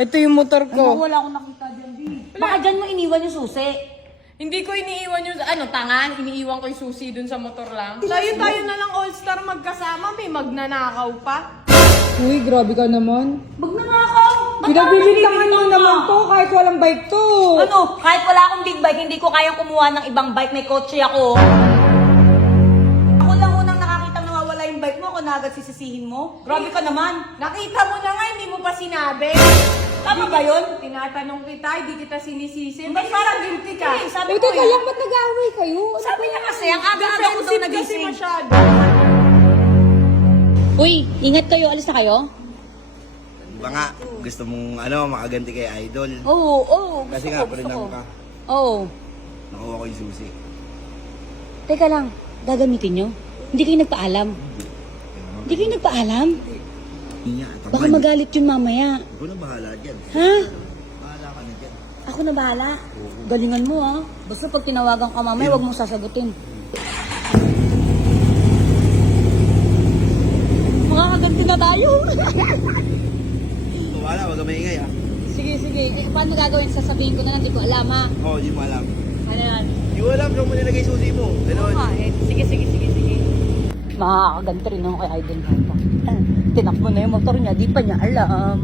Ito yung motor ko. Wala akong nakita dyan, di. Baka dyan mo iniwan yung susi. Hindi ko iniiwan yung, tangan, iniiwan ko yung susi dun sa motor lang. Tayo na lang all-star magkasama, may magnanakaw pa. Uy, grabe ka naman. Magnanakaw! Pinagbibintangan mo naman to kahit walang bike to. Ano, kahit wala akong big bike, hindi ko kayang kumuha ng ibang bike. May kotse ako. Ako lang unang nakakita nawawala yung bike mo, ako na agad sisisihin mo. Grabe ka naman. Nakita mo na nga, hindi mo pa sinabi. Tama ba yun? Tinatanong kita, hindi kita sinisisi. Hindi, Ba't parang guilty ka? Hindi, sabi Uy, ko teka yun. lang, ba't nag-aaway kayo? Ano Sabi ba niya yan? kasi, ang aga-aga ko daw Defensive kasi nagising. masyado. Uy, ingat kayo. Alis na kayo? Ba nga, gusto mong makaganti kay Idol. Oo. Kasi gusto nga, ko, prinang gusto ko. ka. Oo. Nakuha ko yung susi. Teka lang, gagamitin nyo? Hindi kayo nagpaalam? Hindi kayo nagpaalam? Hindi nga, Baka magalit yun mamaya. Ako na bahala dyan. Ha? Bahala ka na dyan. Ako na bahala. Galingan mo ha. Basta pag tinawagan ka mamaya, huwag mong sasagutin. Makakaganti na tayo. Wala, wag ka maingay ha. Sige. Paano gagawin? Sasabihin ko na lang, hindi ko alam ha. Oo, di mo alam. Ano yan? Di mo alam, saan mo nilagay susi mo. Ganon. Sige. Makakaganti rin ako kay Idol Papa. Tinakbo na yung motor niya, di pa niya alam.